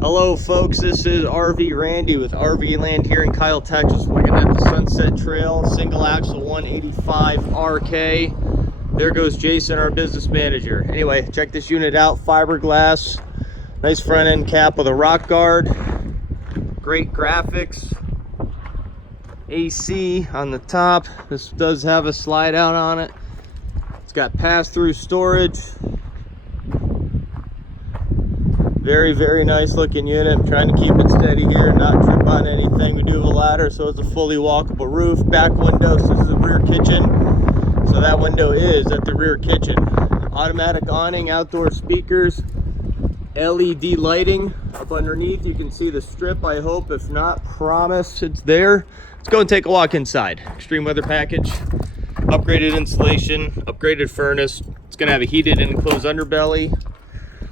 Hello folks, this is RV Randy with RV Land here in Kyle, Texas. Looking at the Sunset Trail, single axle 185 RK. There goes Jason, our business manager. Anyway, check this unit out, fiberglass, nice front end cap with a rock guard, great graphics, AC on the top. This does have a slide out on it. It's got pass-through storage. Very nice looking unit. I'm trying to keep it steady here and not trip on anything. We do have a ladder, so it's a fully walkable roof. Back window, so this is the rear kitchen. So that window is at the rear kitchen. Automatic awning, outdoor speakers, LED lighting. Up underneath you can see the strip, I hope. If not, promise it's there. Let's go and take a walk inside. Extreme weather package, upgraded insulation, upgraded furnace. It's gonna have a heated and enclosed underbelly.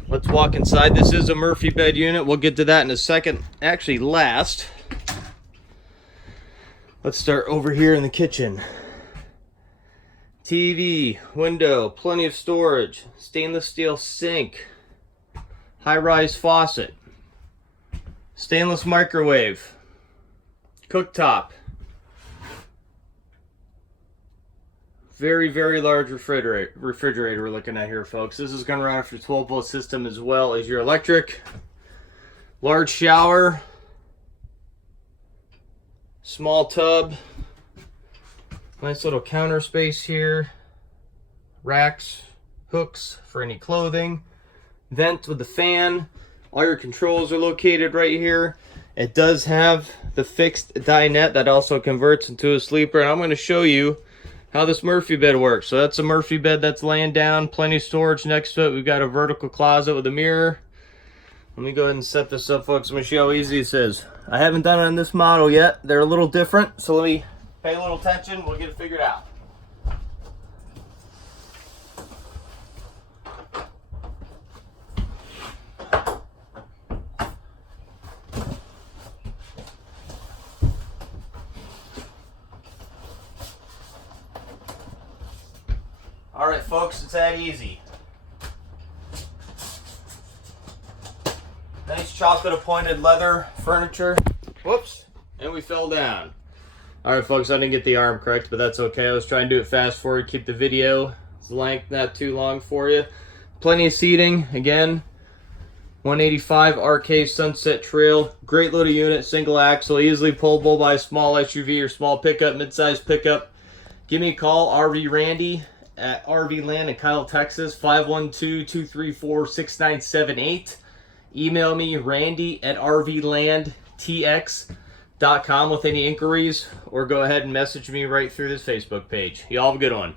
Let's walk inside. This is a Murphy bed unit. We'll get to that in a second. Actually, last. Let's start over here in the kitchen. TV, window, plenty of storage, stainless steel sink, high-rise faucet, stainless microwave, cooktop. Very large refrigerator we're looking at here, folks. This is going to run off your 12-volt system as well as your electric. Large shower, small tub, nice little counter space here, racks, hooks for any clothing, vent with the fan. All your controls are located right here. It does have the fixed dinette that also converts into a sleeper, and I'm going to show you how this Murphy bed works. So that's a Murphy bed that's laying down, plenty of storage next to it. We've got a vertical closet with a mirror. Let me go ahead and set this up, folks. I'm gonna show you how easy this is. I haven't done it on this model yet. They're a little different, so let me pay a little attention. We'll get it figured out. All right, folks, it's that easy. Nice chocolate appointed leather furniture. Whoops, and we fell down. All right, folks, I didn't get the arm correct, but that's okay. I was trying to do it fast for you, keep the video length not too long for you. Plenty of seating, again, 185 RK Sunset Trail. Great little unit, single axle, easily pullable by a small SUV or small pickup, mid-size pickup. Give me a call, RV Randy, at RV Land in Kyle, Texas, 512-234-6978. Email me, randy@rvlandtx.com with any inquiries, or go ahead and message me right through this Facebook page. Y'all have a good one.